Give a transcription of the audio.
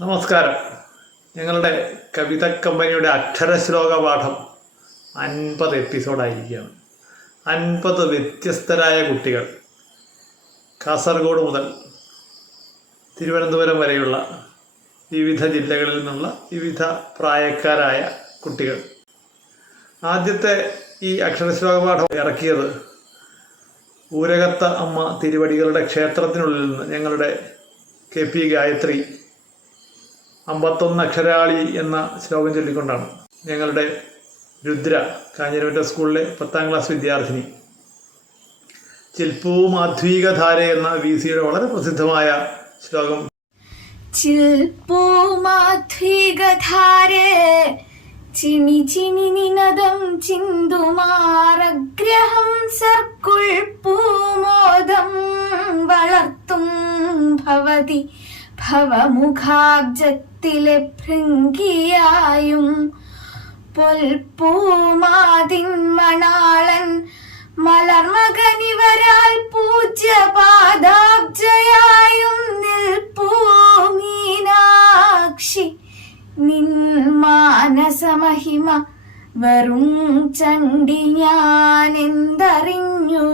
നമസ്കാരം. ഞങ്ങളുടെ കവിത കമ്പനിയുടെ അക്ഷരശ്ലോക പാഠം 50 എപ്പിസോഡായിരിക്കുകയാണ്. 50 വ്യത്യസ്തരായ കുട്ടികൾ, കാസർഗോഡ് മുതൽ തിരുവനന്തപുരം വരെയുള്ള വിവിധ ജില്ലകളിൽ നിന്നുള്ള വിവിധ പ്രായക്കാരായ കുട്ടികൾ. ആദ്യത്തെ ഈ അക്ഷരശ്ലോക പാഠം ഇറക്കിയത് ഊരകത്ത അമ്മ തിരുവടികളുടെ ക്ഷേത്രത്തിനുള്ളിൽ നിന്ന് ഞങ്ങളുടെ KP ഗായത്രി 51 അക്ഷരാളി എന്ന ശ്ലോകം ചൊല്ലിക്കൊണ്ടാണ്. ഞങ്ങളുടെ രുദ്ര കാഞ്ഞിരമറ്റ സ്കൂളിലെ 10ാം ക്ലാസ് വിദ്യാർത്ഥിനി ചിൽപ്പൂ മാധ്വീകധാര എന്ന VCയുടെ വളരെ പ്രസിദ്ധമായ ശ്ലോകം. ചിൽപ്പൂ മാധ്വീകധാരേ ചിനി ചിനി നിനദം ചിന്തുമാരഗ്രഹം സർക്കുൾ പൂമോദം വളർത്തും ഭവതി ഭവമുഖാബ്ജത്തിലെ ഭൃംഗിയായും പൊൽപ്പൂമാതിൻ മണാളൻ മലർമകനിവരാൽ പൂജ്യപാദാബ്ജയായും നിൽപ്പൂ മീനാക്ഷി നിൻ മാനസമഹിമ വെറും ചണ്ടി ഞാൻ എന്തറിഞ്ഞു.